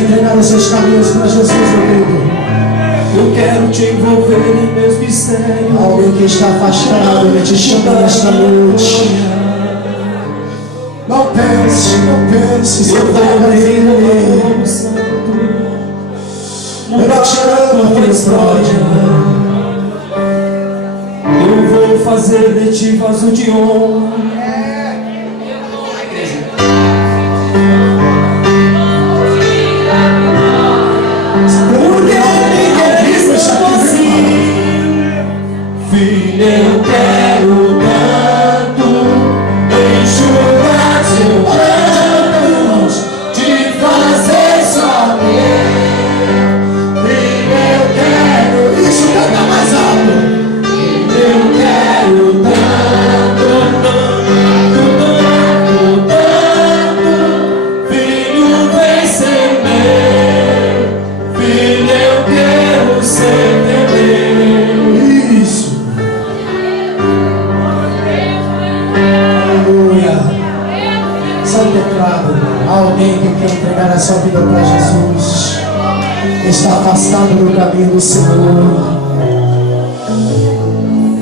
quer entregar os seus caminhos para Jesus, meu querido? Eu quero te envolver em meus mistérios. Alguém que está afastado, Ele te chama nesta noite. Não pense, se entrega a Ele. Ele te ama, filho pródigo. Eu vou fazer de ti vaso de honra. Filho, eu quero tanto enxugar seu pranto, te fazer sorrir. Filho, eu quero. Isso, canta mais alto. Filho, eu quero tanto, tanto, tanto. Filho, vem ser meu. Filho, eu quero ser teu. Alguém que quer entregar a sua vida para Jesus, está afastado do caminho do Senhor.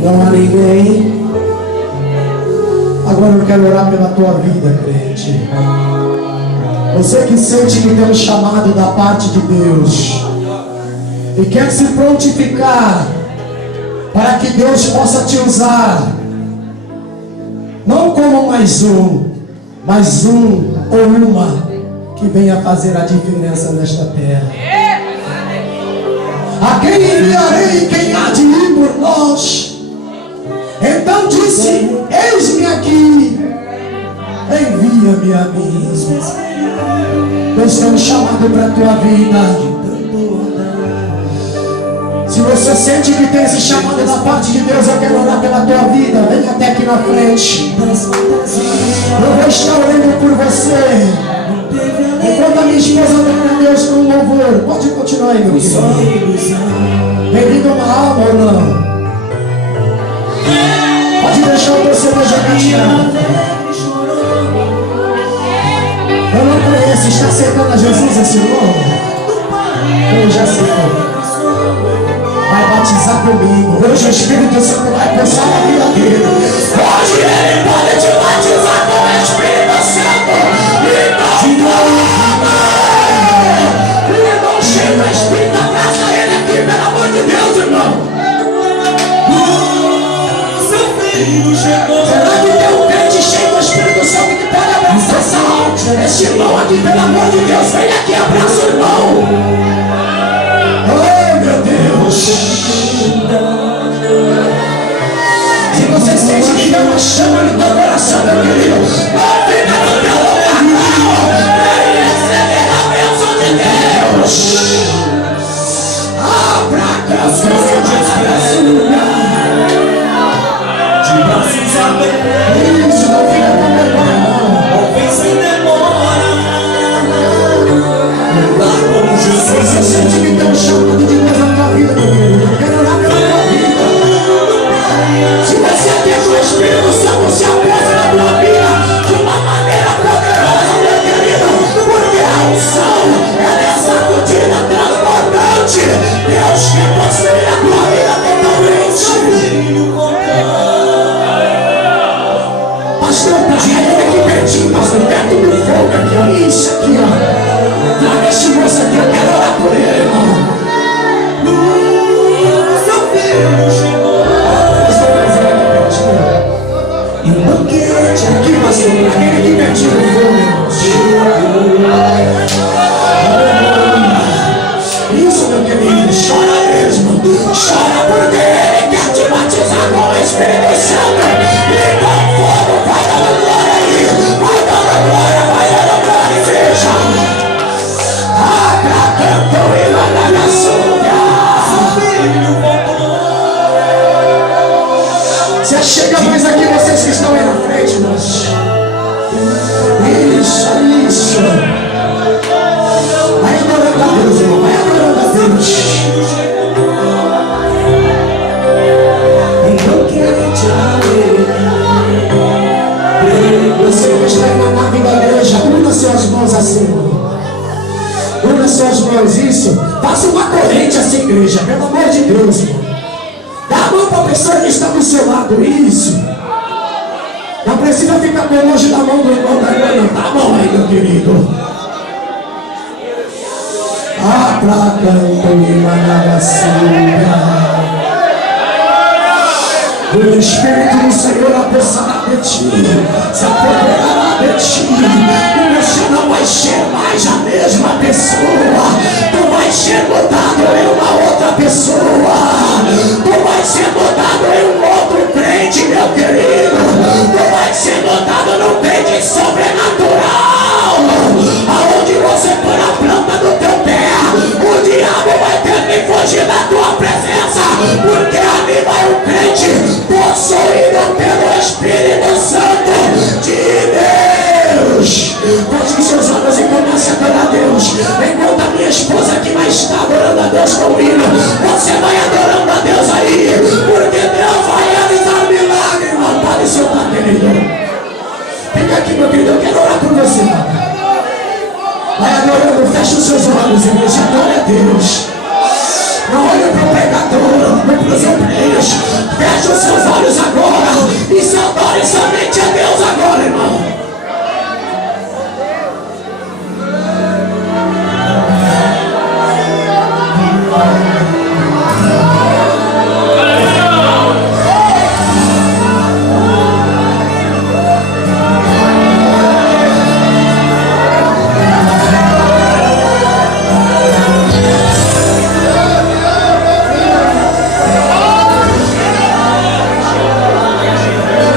Não há ninguém. Agora eu quero orar pela tua vida, crente. Você que sente que tem um chamado da parte de Deus e quer se prontificar para que Deus possa te usar, não como mais um, mas um ou uma que venha fazer a diferença nesta terra. A quem enviarei, quem há de ir por nós? Então disse: eis-me aqui, envia-me a mim. Deus tem um chamado para a tua vida. Se você sente que tem esse chamado da parte de Deus, eu quero orar pela tua vida. Vem até aqui na frente. Eu vou estar orando por você. Enquanto a minha esposa adora a Deus com louvor, pode continuar aí, meu filho. Bem-vindo uma alma ou não? Pode deixar o teu celular gatinhando. Eu não conheço, está aceitando a Jesus esse nome? Eu já sei. Vai batizar comigo. Hoje o Espírito Santo vai pensar na vida dele. Hoje ele pode te batizar com o Espírito Santo. E não chega o Espírito, abraça ele aqui, pelo amor de Deus, irmão. Seu filho chegou. Será que tem um crente cheio do Espírito Santo que pode abraçar essa alma? Esse irmão aqui, pelo amor de Deus, vem aqui, abraça o irmão. Oh, meu Deus. Se você sente que tem uma chama no teu coração, meu querido, não fica no teu lugar, não. Vem receber a bênção de Deus. Abra a canção de braços abertos. Isso, não fica com vergonha, não. Vem sem demora. Lá como Se você Jesus. sente que tem um chamado de Deus na tua vida, meu querido, eu quero orar pela tua vida. Se você tem o Espírito Santo se aposta na tua vida, igreja, pelo amor de Deus, irmão. Dá a mão para a pessoa que está do seu lado, isso. Não precisa ficar bem longe da mão do irmão da irmã, não. Tá bom aí, meu querido. A placa e managacia. O Espírito do Senhor apossará de ti, se apoderará de ti, e você não vai ser mais a mesma pessoa. Tu vai ser mudado em uma outra pessoa. Tu vai ser mudado em um outro crente, meu querido. Tu vai ser mudado num crente sobrenatural, aonde você põe a planta do teu pé, o diabo vai ter que fugir da tua presença, porque ali vai um crente possuído pelo Espírito Santo de Deus. Feche seus olhos e comece a adorar a Deus. Enquanto a minha esposa que vai estar adorando a Deus com o hino, você vai adorando a Deus aí, porque Deus vai realizar milagre, irmão. Pode soltar, querido. Fica aqui, meu querido, eu quero orar por você. Vai adorando, fecha os seus olhos, igreja, adore a Deus. Não olhe para o pregador, não para os obreiros. Feche os seus olhos agora e se adore somente a Deus agora, irmão.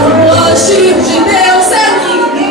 O elogio de Deus é lindo.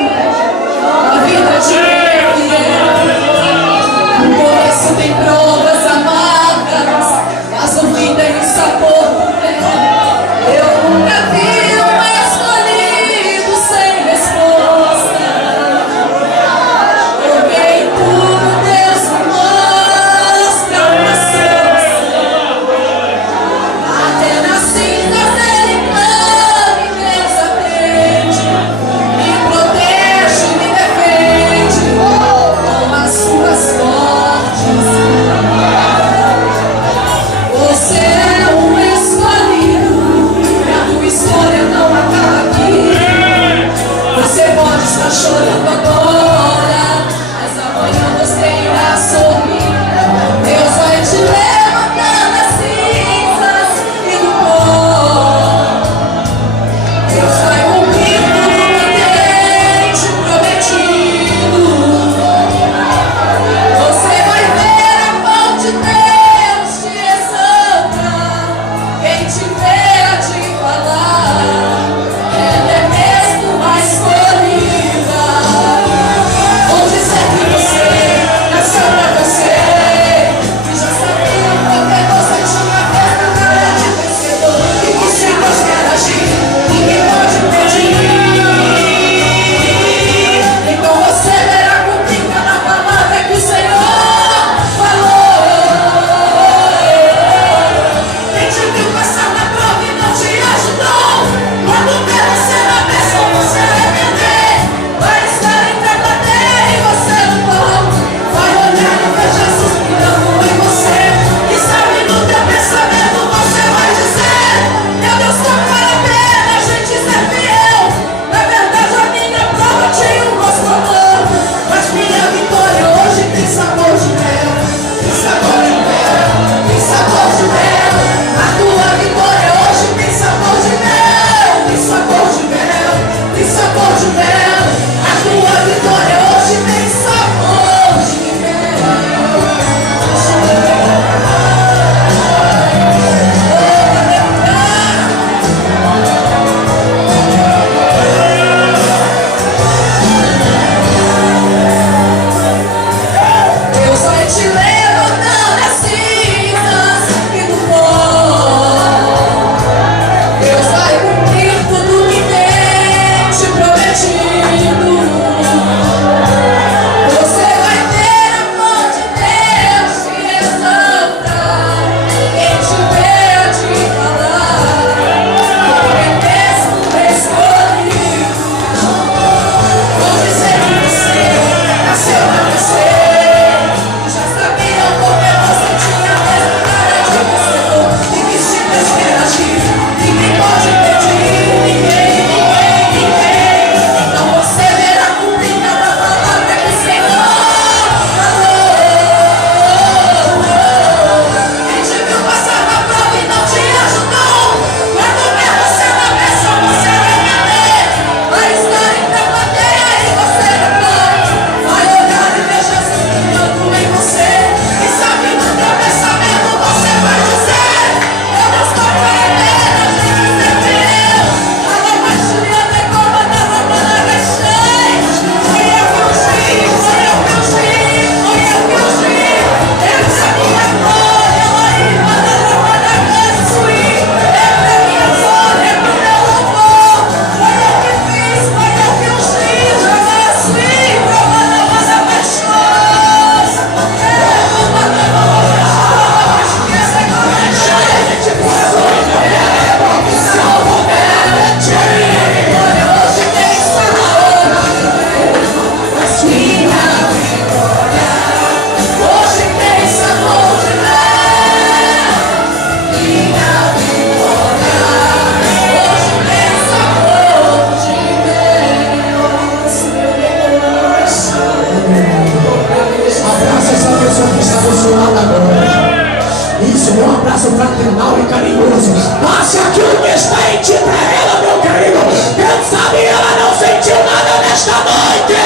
abraço fraternal e carinhoso. Passe aquilo que está em ti para ela, meu querido. Quem sabe ela não sentiu nada nesta noite.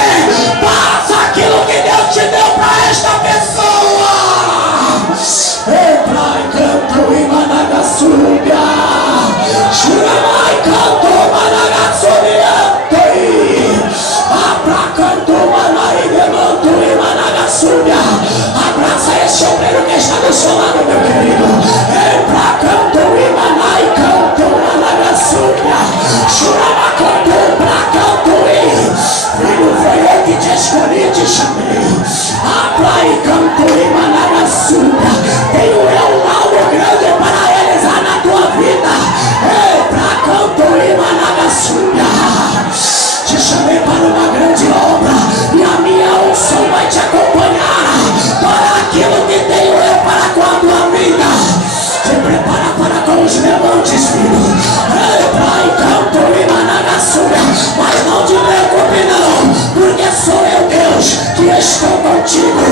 Passa aquilo que Deus te deu para esta pessoa. Entra e canta o Imanagassúbia. Shiramai canto Managassúbia. Abra canto Manai demanto Imanagassúbia. Abraça esse obreiro que está do seu lado, meu querido. Entra canto Imanai canto Managassúbia. Shirama canto pra canto. Filho, foi eu que te escolhi e te chamei. Abra e canto Imanagassúbia. Tenho eu algo grande para realizar na tua vida. Entra canto Imanagassúbia. Te chamei para uma grande obra e a minha unção vai te acompanhar para aquilo que tenho eu para com a tua vida. Te prepara para com os levantes, filho. Entra e canto Imanagassúbia. Mas não te preocupe não, porque sou eu Deus que estou contigo.